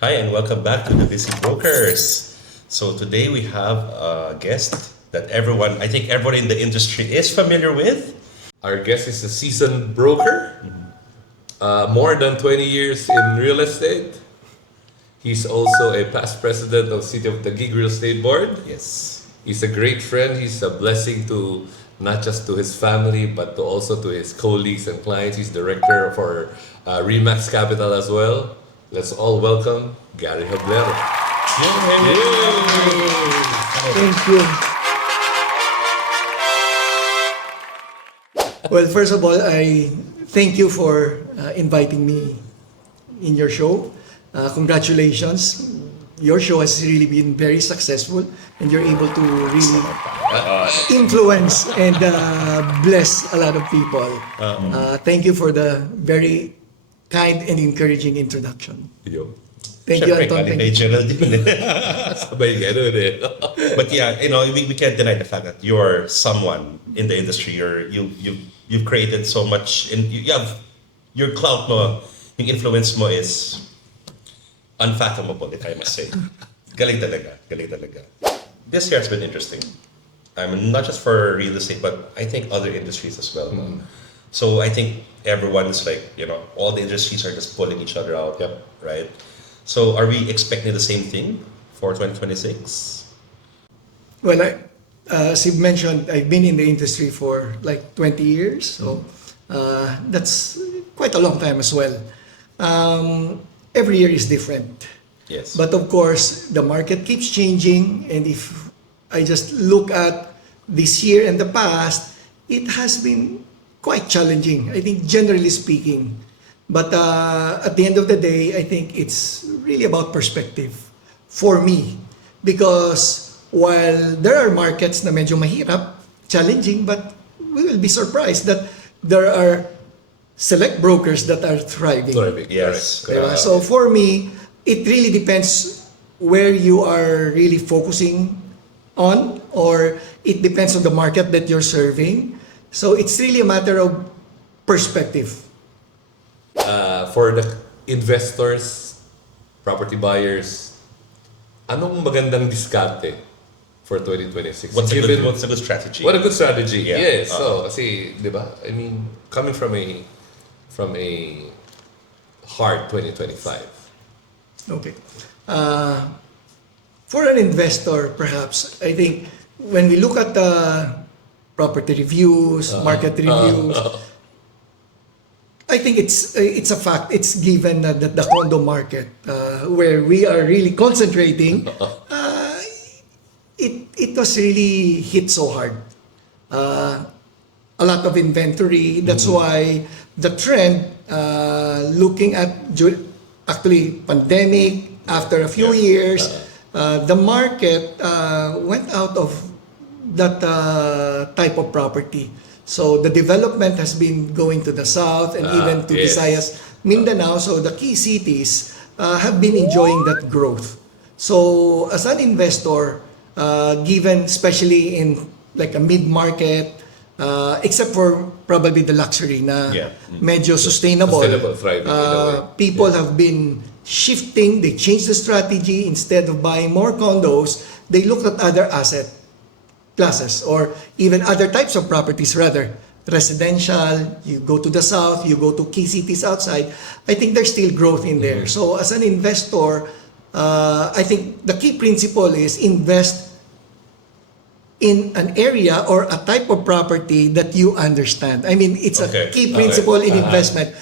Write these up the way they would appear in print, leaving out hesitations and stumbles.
Hi, and welcome back to the Busy Brokers. So today we have a guest that I think everyone in the industry is familiar with. Our guest is a seasoned broker, more than 20 years in real estate. He's also a past president of City of Taguig Real Estate Board. Yes. He's a great friend. He's a blessing to not just to his family, but to also to his colleagues and clients. He's director for Remax Capital as well. Let's all welcome Gary Hablero. Thank you. Well, first of all, I thank you for inviting me in your show. Congratulations. Your show has really been very successful and you're able to really influence and bless a lot of people. Thank you for the very kind and encouraging introduction. Yo. Thank you, Siyempre, Anton. galing Thank kay you. Geraldine. Sabay ganun eh. But yeah, we can't deny the fact that you're someone in the industry. You've created so much, and you have your clout mo, yung influence mo is unfathomable, if I must say. Galing talaga, galing talaga. This year has been interesting. I mean, not just for real estate, but I think other industries as well. No? So I think everyone's like, all the industries are just pulling each other out, Yep. right? So are we expecting the same thing for 2026? Well, as you mentioned, I've been in the industry for like 20 years, so that's quite a long time as well. Every year is different. Yes. But of course, the market keeps changing, and if I just look at this year and the past, it has been quite challenging, I think, generally speaking. But at the end of the day, I think it's really about perspective for me. Because while there are markets na medyo mahirap, challenging, but we will be surprised that there are select brokers that are thriving. Yes. Diba? So for me, it really depends where you are really focusing on, or it depends on the market that you're serving. So it's really a matter of perspective. For the investors, property buyers, anong magandang diskarte for 2026? What's a good strategy? What a good strategy. Yeah. Yes. So, kasi, di ba? I mean, coming from a hard 2025. Okay. For an investor, perhaps, I think when we look at the property reviews, market reviews, I think it's a fact. It's given that the condo market, where we are really concentrating, it was really hit so hard. A lot of inventory. That's why the trend, looking at actually pandemic, after a few years, the market went out of that type of property. So the development has been going to the south and even to Yes. Visayas, Mindanao. So the key cities have been enjoying that growth. So as an investor, given especially in like a mid-market, except for probably the luxury na medyo sustainable, Thriving in a way. people have been shifting. They changed the strategy. Instead of buying more condos, they looked at other asset classes or even other types of properties, rather residential. You go to the south, you go to key cities outside. I think there's still growth in there. So as an investor, I think the key principle is invest in an area or a type of property that you understand. I mean, it's a Okay. key principle in investment,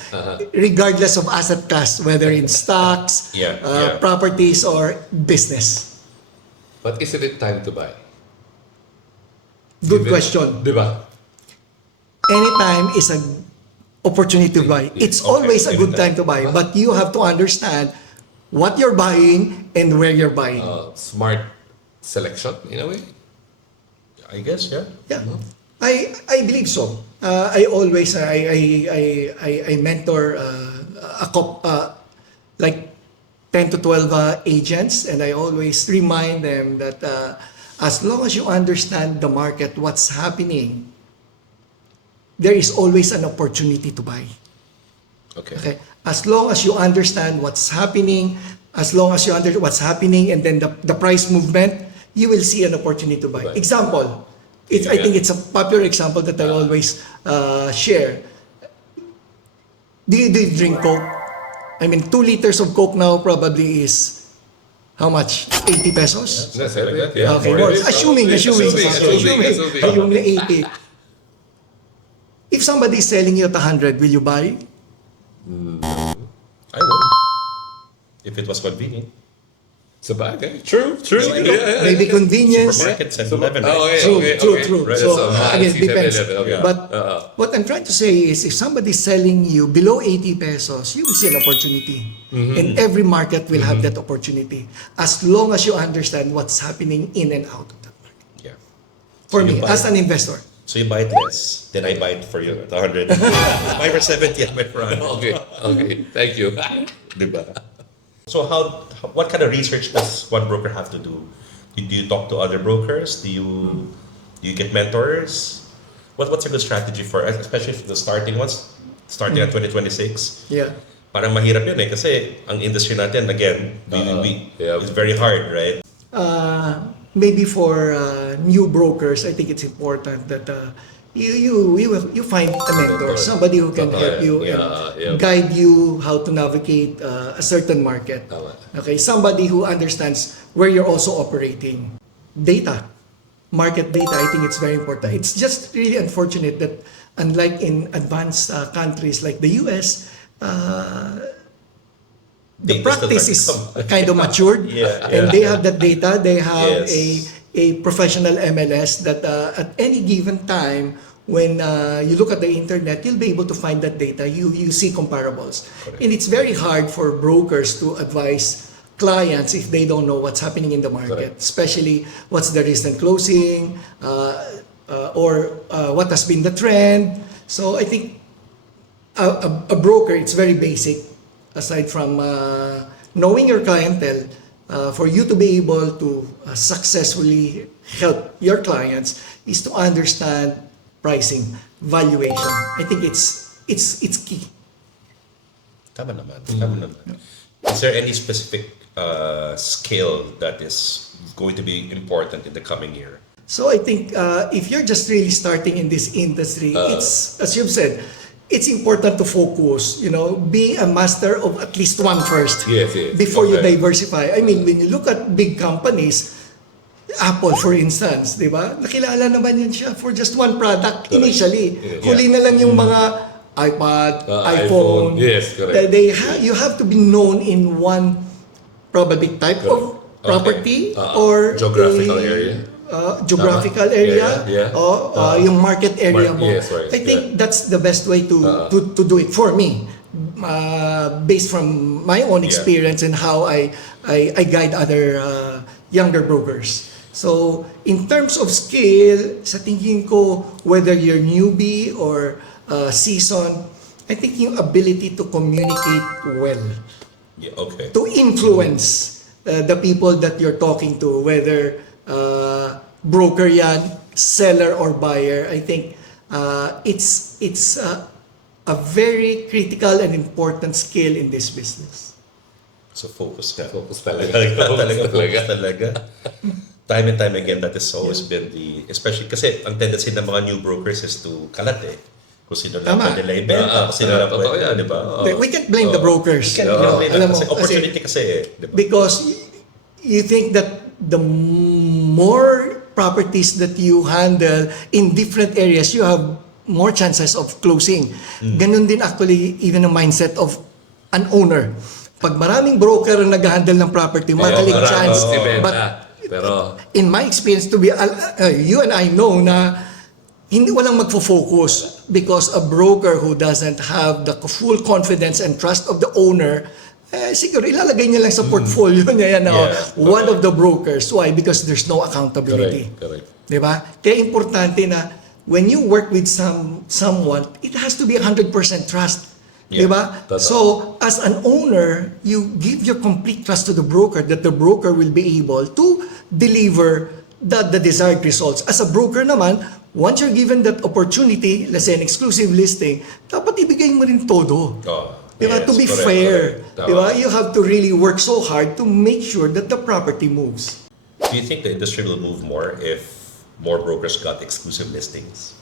regardless of asset class, whether in stocks, properties, or business. But isn't it time to buy? Good question. Di ba? Anytime is an opportunity to buy. It's always a good time to buy, but you have to understand what you're buying and where you're buying. Smart selection in a way. I guess, yeah. Yeah, I believe so. I always I mentor like 10 to 12 agents, and I always remind them that as long as you understand the market, what's happening, there is always an opportunity to buy. Okay. Okay? As long as you understand what's happening, as long as you understand what's happening and then the price movement, you will see an opportunity to buy. Right. Example, I think it's a popular example that I always share. Do you drink Coke? I mean, 2 liters of Coke now probably is how much? 80 pesos? That's it. Yeah. Okay, More more. than this. Assuming 80. Okay. If somebody is selling you at 100, will you buy? I would. If it was convenient. It's a bag, eh? True. Maybe convenience. Supermarket, 7-Eleven, right? Oh, okay, True. Right, So, that's a again, fancy depends. 7-Eleven, okay. But Uh-uh. what I'm trying to say is, if somebody is selling you below 80 pesos, you will see an opportunity. And every market will have that opportunity, as long as you understand what's happening in and out of that market. Yeah. For So you me, buy- as an investor. So you buy it less, then I buy it for you at 100. 5 or 70 at my front. Okay. Thank you. Diba? So what kind of research does one broker have to do? Do you talk to other brokers? Do you get mentors? What's a good strategy for, especially for the starting ones, starting at 2026? Yeah. Parang mahirap yun eh, kasi ang industry natin, again, Yeah. it's very hard, right? Maybe for new brokers, I think it's important that you find a mentor, somebody who can help you and guide you how to navigate a certain market. Tama. Okay, somebody who understands where you're also operating. Data, market data, I think it's very important. It's just really unfortunate that unlike in advanced countries like the US, the Data still practice is doesn't come. kind of matured, and they have that data. They have Yes. a professional MLS that at any given time, when you look at the internet, you'll be able to find that data. You see comparables, and it's very hard for brokers to advise clients if they don't know what's happening in the market, especially what's the recent closing or what has been the trend. So I think a broker, it's very basic, aside from knowing your clientele, for you to be able to successfully help your clients is to understand pricing, valuation. I think it's key. Tama naman. Is there any specific skill that is going to be important in the coming year? So I think if you're just really starting in this industry, it's, as you've said, it's important to focus, be a master of at least one first Yes. before you Okay. diversify. I mean, when you look at big companies, Apple for instance, di ba? Nakilala naman yun siya for just one product initially. Yeah. Huli na lang yung mga iPad, iPhone. iPhone. Yes, correct. You have to be known in one probably type of property or Geographical area. Geographical Tama. area Yeah. o yung market area mo. Yes, right. I think that's the best way to do it for me, based from my own experience and how I guide other younger brokers. So in terms of skill, sa tingin ko, whether you're newbie or seasoned, I think yung ability to communicate well, Yeah, okay. to influence the people that you're talking to, whether broker yan, seller or buyer. I think it's a very critical and important skill in this business. So focus ka. Focus talaga. Focus talaga. Time and time again, that has always been especially kasi ang tendency ng mga new brokers is to kalat eh. Kung sino lang Tama. pwede nila ibenta, kung sino lang Totoo pwede, yan. di ba? We can't blame the brokers. Alam Alam mo, kasi opportunity kasi eh, di ba? because you think that the more properties that you handle in different areas, you have more chances of closing. Ganun din actually even the mindset of an owner. Pag maraming broker ang nag-handle ng property, madaling chance. But Pero in my experience, to be you and I know na hindi walang magfo-focus because a broker who doesn't have the full confidence and trust of the owner, siguro ilalagay niya lang sa portfolio niya yan, one of the brokers. Why? Because there's no accountability. correct. Diba? Kaya importante na when you work with someone, it has to be 100% trust. Yeah. Diba? Totoo. So, as an owner, you give your complete trust to the broker that the broker will be able to deliver the desired results. As a broker naman, once you're given that opportunity, let's say an exclusive listing, dapat ibigay mo rin todo. Diba? To Yes, be correct, fair. correct. Diba? You have to really work so hard to make sure that the property moves. Do you think the industry will move more if more brokers got exclusive listings?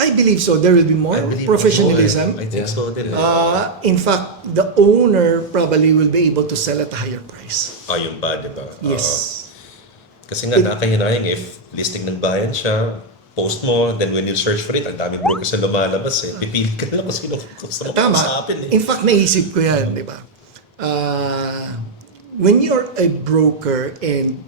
I believe so. There will be more I believe professionalism. I think Yeah. so din. In fact, the owner probably will be able to sell at a higher price. Yun ba, di ba? Yes. Kasi nga, nakahinayang if listing ng bayan siya, post mo, then when you search for it, ang daming brokers na lumalabas eh. Pipili ka na lang kung sino gusto mo Tama. kausapin eh. In fact, naisip ko yan, di ba? When you're a broker and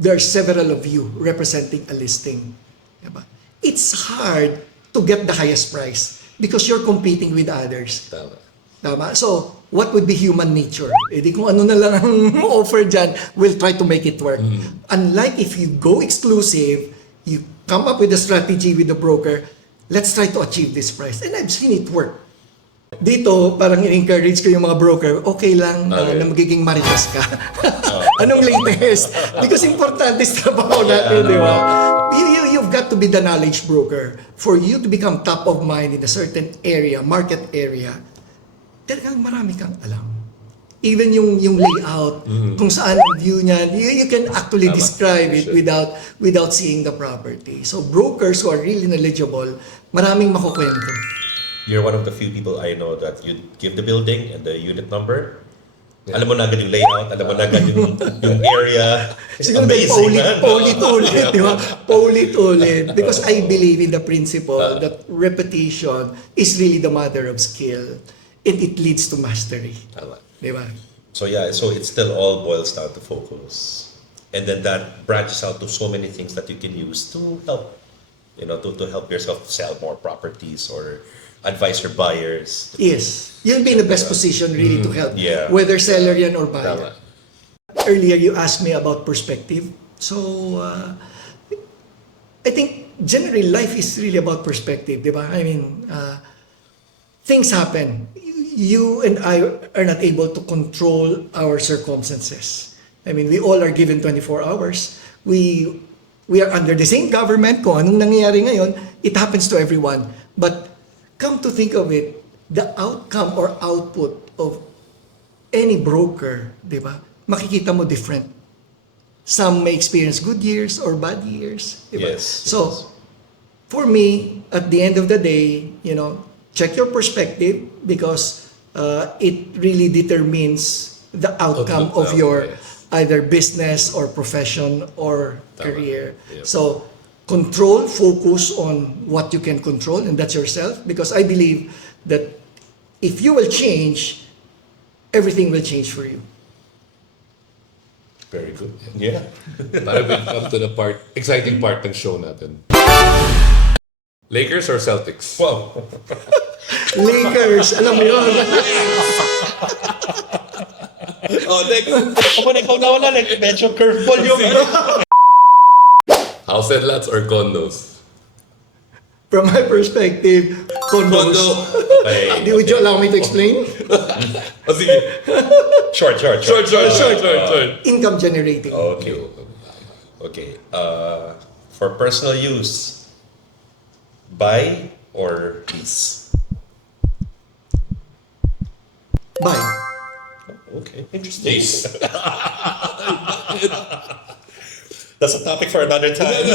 there are several of you representing a listing, di ba? It's hard to get the highest price because you're competing with others. Tama. Tama? So, what would be human nature? Eh di kung ano na lang ang offer dyan, we'll try to make it work. Unlike if you go exclusive, you come up with a strategy with the broker, let's try to achieve this price. And I've seen it work. Dito, parang in-encourage ko yung mga broker, okay lang na, Okay. na magiging marites ka. Anong latest? Because importante sa trabaho natin, di ba? You've got to be the knowledge broker. For you to become top of mind in a certain area, market area, talagang marami kang alam. Even yung layout, kung saan ang view niyan, you can actually Tama. describe it Sure. without seeing the property. So brokers who are really knowledgeable, maraming makukwento. You're one of the few people I know that you give the building and the unit number. Alam mo na agad yung layout, alam mo na agad yung area. Siguro dahil paulit-ulit, di ba? Paulit-ulit. Because I believe in the principle that repetition is really the mother of skill. And it leads to mastery. Tama. Di ba? So yeah, so it still all boils down to focus. And then that branches out to so many things that you can use to help, to help yourself sell more properties or advise your buyers. Yes. You'll be in the best position really to help. Yeah. Whether seller yan or buyer. Tama. Earlier you asked me about perspective. So, I think generally life is really about perspective, di ba? I mean, things happen. You and I are not able to control our circumstances. I mean, we all are given 24 hours. We are under the same government. Kung anong nangyayari ngayon, it happens to everyone. But come to think of it, the outcome or output of any broker, di ba? Makikita mo different. Some may experience good years or bad years. Di ba? Yes, So, yes. for me, at the end of the day, check your perspective because it really determines the outcome Outlook, of your yes. either business or profession or Tama. career. Yep. So, control, focus on what you can control, and that's yourself. Because I believe that if you will change, everything will change for you. Very good. Yeah. Now we'll come to the exciting part ng show natin. Lakers or Celtics? Wow. Lakers, alam mo yun. Oh, next. Ako na ikaw nawala. Medyo curveball yung House and lots or condos? From my perspective, condos. Okay. Would you allow me to explain? Oh, sige. Short. Short. Income generating. Okay. Okay. For personal use, buy or lease? Buy. Okay. Interesting. That's a topic for another time.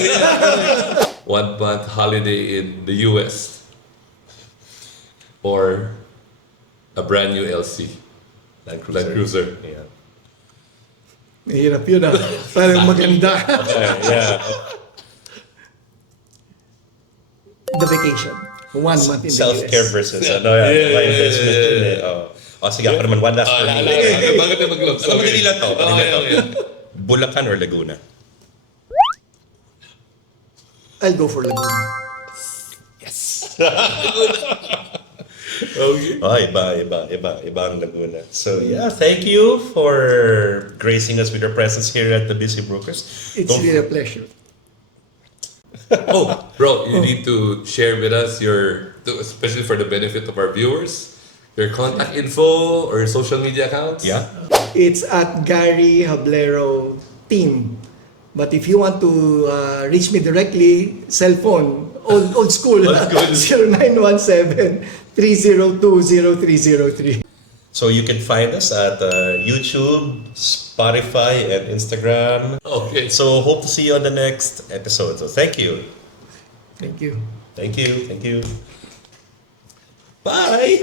1 month holiday in the US or a brand new LC? Land Land Cruiser. Yeah. Mahirap yun ah. Parang maganda. Yeah. The vacation. 1 month in the Self-care US. versus my investment yun eh. Sige, ako naman. One last for me. Bakit na mag-gloves? Madali lang to. Okay. Bulacan or Laguna? I'll go for Laguna. Okay. Iba ang Laguna. So yeah, thank you for gracing us with your presence here at the Busy Brokers. It's really a pleasure. Oh, bro, you need to share with us especially for the benefit of our viewers, your contact info or social media accounts. Yeah. It's at Gary Hablero Team. But if you want to reach me directly, cell phone, old school. Old school. 0917-302-0303. So you can find us at YouTube, Spotify, and Instagram. Okay. So hope to see you on the next episode. So thank you. Thank you. Thank you. Thank you. Bye.